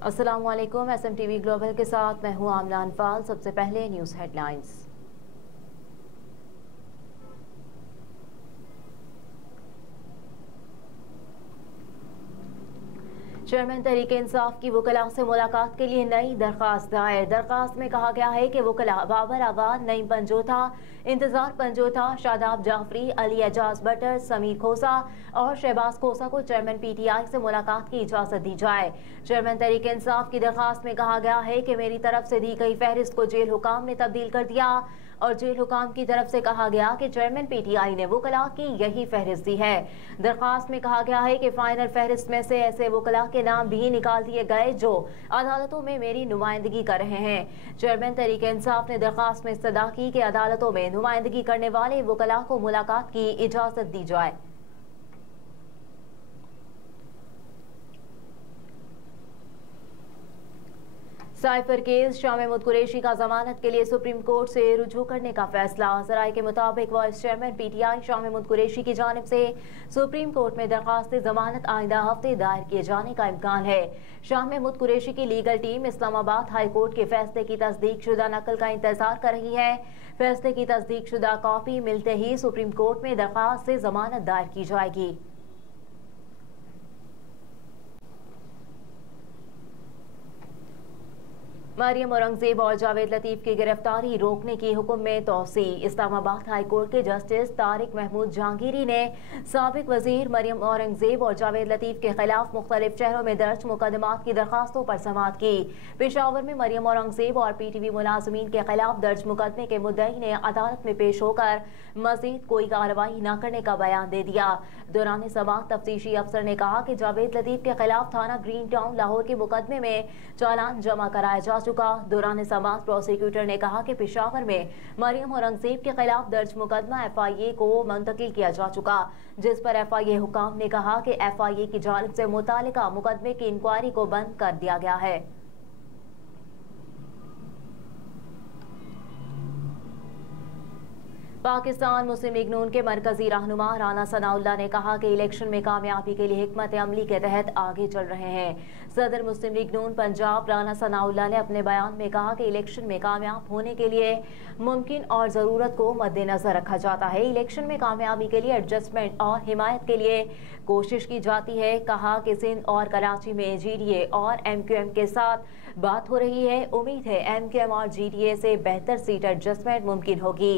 अस्सलाम वालेकुम। SMTV global के साथ मैं हूं आमना अनफाल। सबसे पहले news headlines. Chairman Tehreek Insaf की वकला से मुलाकात के लिए नई दरखास्त दायर। दरखास्त में कहा गया है कि वकला बाबर आवान, नईम पंजोथा, इंतजार पंजोथा, शादाब जाफरी, अली एजाज बटर, समीर खोसा और शहबाज खोसा को चेयरमैन PTI से मुलाकात की इजाजत दी जाए। चेयरमैन तहरीक इंसाफ की दरखास्त में कहा गया है कि मेरी तरफ से दी गई फहरिस्त को जेल हुकाम ने तब्दील कर दिया और जेल हुकाम की तरफ से कहा गया कि चेयरमैन PTI ने वकला की यही फहरिस्त दी है। दरखास्त में कहा गया है कि फाइनल फहरिस्त में से ऐसे वकला के नाम भी निकाल दिए गए जो अदालतों में मेरी नुमाइंदगी कर रहे हैं। चेयरमैन तहरीक इंसाफ ने दरखास्त में इस्तदा की कि अदालतों में नुमाइंदगी करने वाले वकला को मुलाकात की इजाजत दी जाए। साइफर केस शाह महमूद कुरैशी का जमानत के लिए सुप्रीम कोर्ट से रुजू करने का फैसला। जराये के मुताबिक vice chairman PTI Shah Mahmood Qureshi की जानिब से सुप्रीम कोर्ट में दरखास्त जमानत आइंदा हफ्ते दायर किए जाने का इम्कान है। शाह महमूद कुरैशी की legal team Islamabad high court के फैसले की तस्दीक शुदा नकल का इंतजार कर रही है। फैसले की तस्दीक शुदा कॉपी मिलते ही सुप्रीम कोर्ट में दरखास्त से जमानत दायर की जाएगी। मरियम औरंगजेब और जावेद लतीफ की गिरफ्तारी रोकने की हुक्म में तोसी। इस्लामाबाद हाई कोर्ट के जस्टिस तारिक महमूद जहांगीरी ने साबिक वजीर मरियम औरंगजेब और जावेद लतीफ के खिलाफ मुख्तलिफ शहरों में दर्ज मुकदमात की दरखास्तों पर समाअत की। पेशावर में मरियम औरंगजेब और PTV मुलाजमीन के खिलाफ दर्ज मुकदमे के मुद्दई ने अदालत में पेश होकर मजीद कोई कार्रवाई न करने का बयान दे दिया। दौरान समाअत तफ्तीशी अफसर ने कहा कि जावेद लतीफ के खिलाफ थाना ग्रीन टाउन लाहौर के मुकदमे में चालान जमा कराया जा चुका। दौरान समाअत प्रोसिक्यूटर ने कहा कि पेशावर में मरियम औरंगजेब के खिलाफ दर्ज मुकदमा FIA को मुंतकिल किया जा चुका, जिस पर FIA हुकाम ने कहा कि FIA की जानिब से मुतालिका मुकदमे की इंक्वायरी को बंद कर दिया गया है। पाकिस्तान मुस्लिम लीग नून के मरकजी रहनुमा राना सनाउल्लाह ने कहा कि इलेक्शन में कामयाबी के लिए हिकमत अमली के तहत आगे चल रहे हैं। सदर मुस्लिम लीग नून पंजाब राना सनाउल्लाह ने अपने बयान में कहा कि इलेक्शन में कामयाब होने के लिए मुमकिन और ज़रूरत को मद्देनजर रखा जाता है। इलेक्शन में कामयाबी के लिए एडजस्टमेंट और हिमायत के लिए कोशिश की जाती है। कहा कि सिंध और कराची में GDA और MQM के साथ बात हो रही है। उम्मीद है MQM और GDA से बेहतर सीट एडजस्टमेंट मुमकिन होगी।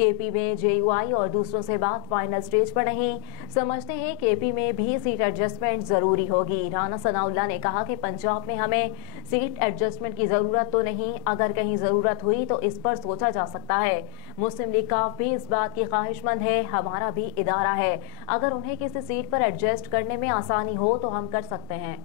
KP में JUI और दूसरों से बात फाइनल स्टेज पर नहीं, समझते हैं KP में भी सीट एडजस्टमेंट जरूरी होगी। राना सनाउल्लाह ने कहा कि पंजाब में हमें सीट एडजस्टमेंट की जरूरत तो नहीं, अगर कहीं जरूरत हुई तो इस पर सोचा जा सकता है। मुस्लिम लीग का भी इस बात की ख्वाहिशमंद है, हमारा भी इदारा है, अगर उन्हें किसी सीट पर एडजस्ट करने में आसानी हो तो हम कर सकते हैं।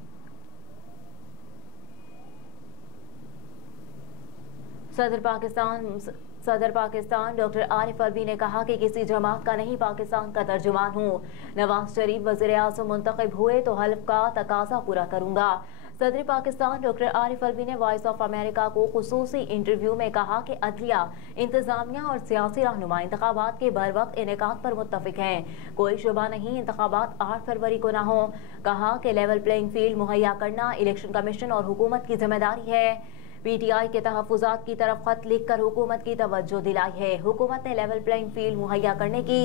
सदर पाकिस्तान डॉक्टर आरिफ अलवी ने कहा कि किसी जमात का नहीं, पाकिस्तान का तर्जुमान हूँ। नवाज शरीफ वज़ीर आज़म मुंतखब हुए तो हल्फ का तकाजा पूरा करूंगा। सदर पाकिस्तान डॉक्टर आरिफ अलवी ने वॉइस ऑफ अमेरिका को खुसूसी इंटरव्यू में कहा कि अदलिया, इंतजामिया और सियासी रहनुमा इंतखाबात के बर वक्त इनेकाद पर मुत्तफिक हैं। कोई शुबा नहीं इंतखाबात 8 फरवरी को न हो। कहा कि लेवल प्लेइंग फील्ड मुहैया करना इलेक्शन कमीशन और हुकूमत की जिम्मेदारी है। PTI के तहफ़्फ़ुज़ात की तरफ खत लिखकर हुकूमत की तवज्जो दिलाई है। हुकूमत ने लेवल प्लेइंग फील्ड मुहैया करने की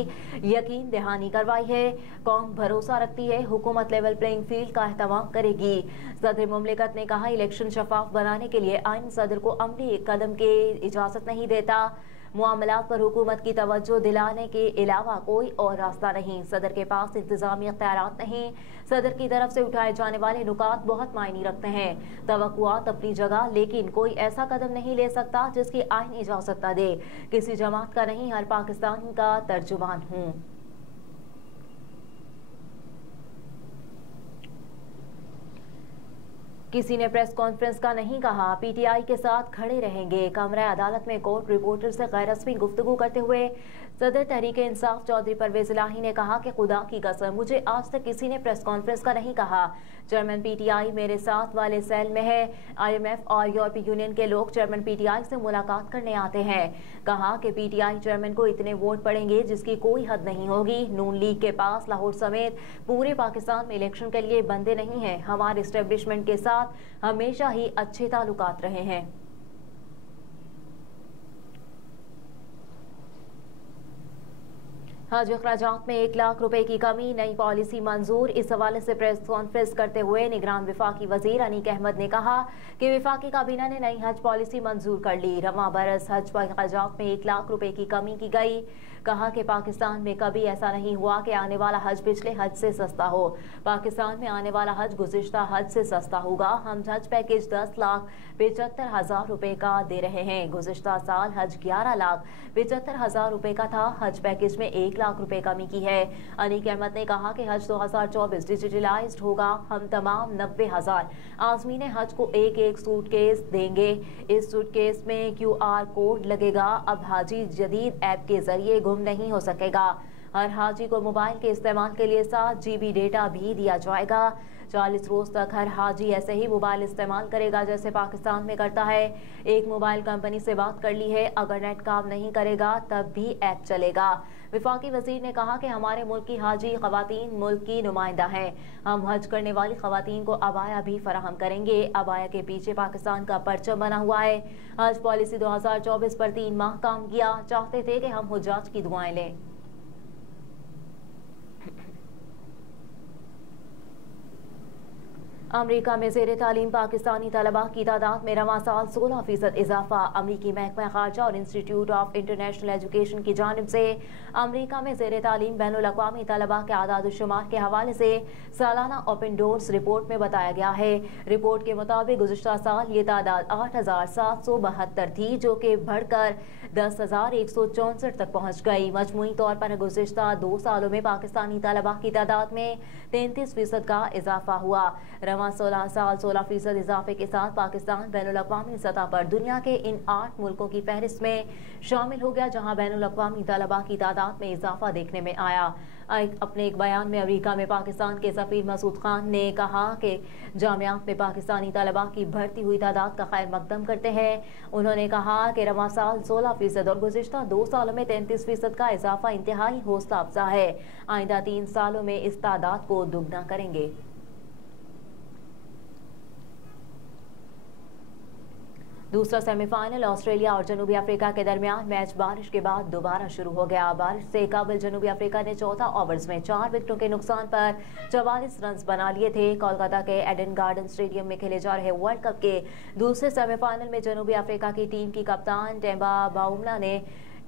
यकीन दहानी करवाई है। कौम भरोसा रखती है, हुकूमत लेवल प्लेइंग फील्ड का एहतमाम करेगी। सदर मुमलिकत ने कहा इलेक्शन शफाफ बनाने के लिए आइन सदर को अमली कदम की इजाज़त नहीं देता। मामलात पर हुकूमत की तवज्जो दिलाने के अलावा कोई और रास्ता नहीं। सदर के पास इंतजामी इख्तियारात नहीं। सदर की तरफ से उठाए जाने वाले नुकात बहुत मायने रखते हैं। तवक्कुआत अपनी जगह, लेकिन कोई ऐसा कदम नहीं ले सकता जिसकी आइन इजाजत न दे। किसी जमात का नहीं, हर पाकिस्तानी का तर्जुमान हूँ। किसी ने प्रेस कॉन्फ्रेंस का नहीं कहा, PTI के साथ खड़े रहेंगे। कमरा अदालत में कोर्ट रिपोर्टर से गैर रस्मी गुफ्तगू करते हुए सदर तहरीक इंसाफ चौधरी परवेज इलाही ने कहा कि खुदा की कसम मुझे आज तक किसी ने प्रेस कॉन्फ्रेंस का नहीं कहा। चेयरमैन पीटीआई मेरे साथ वाले सेल में है। IMF और यूरोपीय यूनियन के लोग चेयरमैन पीटीआई से मुलाकात करने आते हैं। कहा कि पीटीआई चेयरमैन को इतने वोट पड़ेंगे जिसकी कोई हद नहीं होगी। नून लीग के पास लाहौर समेत पूरे पाकिस्तान में इलेक्शन के लिए बंदे नहीं हैं। हमारे एस्टेब्लिशमेंट के साथ हमेशा ही अच्छे ताल्लुकात रहे हैं। हज अखराजात में 1 लाख रुपए की कमी, नई पॉलिसी मंजूर। इस हवाले से प्रेस कॉन्फ्रेंस करते हुए निगरान विफाकी वजीर अनीक अहमद ने कहा कि विफाकी काबीना ने नई हज पॉलिसी मंजूर कर ली। रवां बरस हज अखराजात में 1 लाख रुपए की कमी की गई। कहा कि पाकिस्तान में कभी ऐसा नहीं हुआ कि आने वाला हज पिछले हज से सस्ता हो। पाकिस्तान में आने वाला हज गुज़िश्ता हज से सस्ता होगा। हम हज पैकेज 10,75,000 रुपए का दे रहे हैं। गुज़िश्ता साल हज 11,75,000 रुपए का था। हज पैकेज में 1 लाख रुपए कमी की है। अनीक अहमद ने कहा कि हज 2024 डिजिटलाइज्ड होगा। हम तमाम 90,000 आज़मीन हज को एक सूटकेस देंगे। इस सूटकेस में QR कोड लगेगा। अब हाजी जदीद ऐप के जरिए गुम नहीं हो सकेगा। हर हाजी को मोबाइल के इस्तेमाल के लिए 7 GB डेटा भी दिया जाएगा। 40 रोज तक हर हाजी ऐसे ही मोबाइल इस्तेमाल करेगा जैसे पाकिस्तान में करता है। एक मोबाइल कंपनी से बात कर ली है, अगर नेट काम नहीं करेगा तब भी ऐप चलेगा। विफाकी वजीर ने कहा कि हमारे मुल्क की हाजी खवातीन मुल्क की नुमाइंदा हैं। हम हज करने वाली खवातीन को अबाया भी फराहम करेंगे। अबाया के पीछे पाकिस्तान का परचम बना हुआ है। हज पॉलिसी 2024 पर 3 माह काम किया। चाहते थे कि हम हुज्जाज की दुआएं लें। अमरीका में ज़ेर तालीम पाकिस्तानी तलबा की तादाद में रवां साल 16% इजाफा। अमरीकी महकमा खारजा और इंस्टीट्यूट ऑफ इंटरनेशनल एजुकेशन की जानिब से अमरीका में ज़ेर तालीम बैनुल अक़वामी तलबा के आदाद शुमार के हवाले से सालाना ओपन डोर्स रिपोर्ट में बताया गया है। रिपोर्ट के मुताबिक गुज़िश्ता साल ये तादाद 8,772 थी, जो कि बढ़कर 10,164 तक पहुँच गई। मजमूई तौर पर गुज़िश्ता 2 सालों में पाकिस्तानी तलबा की तादाद में 33% का इजाफा हुआ। रवां 16 साल 16% इजाफे के साथ पाकिस्तान बैनुल अक़वामी सतह पर दुनिया के इन 8 मुल्कों की फहरिस्त में शामिल हो गया जहां बैनुल अक़वामी तलबा की तादाद में इजाफा देखने में आया। अपने एक बयान में अमेरिका में पाकिस्तान के सफीर मसूद खान ने कहा कि जामियात में पाकिस्तानी तलबा की बढ़ती हुई तादाद का खैर मकदम करते हैं। उन्होंने कहा कि रवां साल 16% और गुज़िश्ता 2 सालों में 33% का इजाफा इंतहाई हौसला अफजा है। आइंदा 3 सालों में इस तादाद को दुगना करेंगे। दूसरा सेमीफाइनल ऑस्ट्रेलिया और जनूबी अफ्रीका के दरमियान मैच बारिश के बाद दोबारा शुरू हो गया। बारिश से काबिल जनूबी अफ्रीका ने चौथा ओवर्स में 4 विकेटों के नुकसान पर 44 रन बना लिए थे। कोलकाता के एडन गार्डन स्टेडियम में खेले जा रहे वर्ल्ड कप के दूसरे सेमीफाइनल में जनूबी अफ्रीका की टीम की कप्तान टेम्बा बाउमला ने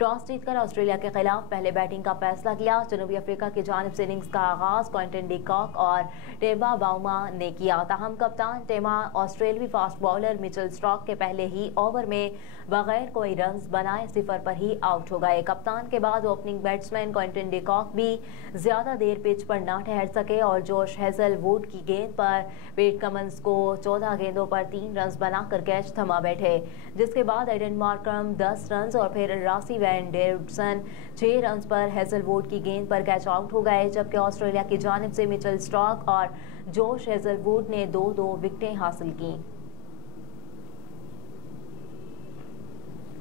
टॉस जीतकर ऑस्ट्रेलिया के खिलाफ पहले बैटिंग का फैसला किया। जनूबी अफ्रीका की जानिब से इनिंग्स का आगाज क्विंटन डी कॉक और टेम्बा बाउमा ने किया। ताहम कप्तान टेम्बा ऑस्ट्रेलियावी फास्ट बॉलर मिचेल स्टार्क के पहले ही ओवर में बगैर कोई रन बनाए 0 पर ही आउट हो गए। कप्तान के बाद opening batsman Quinton de Kock भी ज्यादा देर पिच पर न ठहर सके और जोश हेजलवुड की गेंद पर पेट कमंस को 14 गेंदों पर 3 रन बनाकर कैच थमा बैठे, जिसके बाद एडन मार्करम 10 रन और फिर रासी वैन डेविडसन 6 रन पर हेजलवुड की गेंद पर कैच आउट हो गए। जबकि ऑस्ट्रेलिया की जानिब से मिचेल स्टार्क और जोश हेजलवुड ने 2-2 विकेटें हासिल की।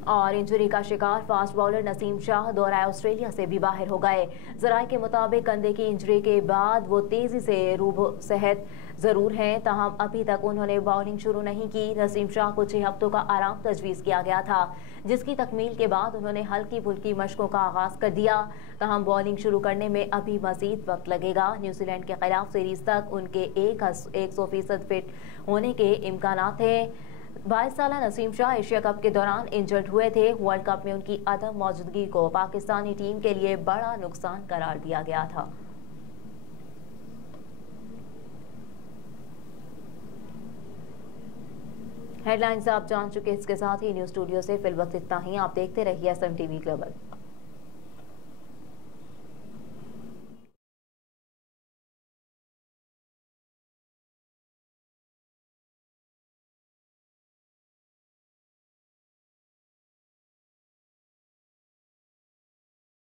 और इंजरी का शिकार फास्ट बॉलर नसीम शाह दौरा ऑस्ट्रेलिया से भी बाहर हो गए। जराये के मुताबिक कंधे की इंजरी के बाद वो तेजी से रूबो सेहत जरूर हैं, ताहम अभी तक उन्होंने बॉलिंग शुरू नहीं की। नसीम शाह को 6 हफ्तों का आराम तजवीज़ किया गया था, जिसकी तकमील के बाद उन्होंने हल्की फुल्की मशकों का आगाज कर दिया। ताहम बॉलिंग शुरू करने में अभी मजीद वक्त लगेगा। न्यूजीलैंड के खिलाफ सीरीज तक उनके 100% फिट होने के इम्कानात हैं। 22 साल नसीम शाह एशिया कप के दौरान इंजर्ड हुए थे। वर्ल्ड कप में उनकी अदम मौजूदगी को पाकिस्तानी टीम के लिए बड़ा नुकसान करार दिया गया था। हेडलाइंस आप जान चुके, इसके साथ ही न्यूज़ स्टूडियो से फिल वक्त इतना ही। आप देखते रहिए SMTV ग्लोबल।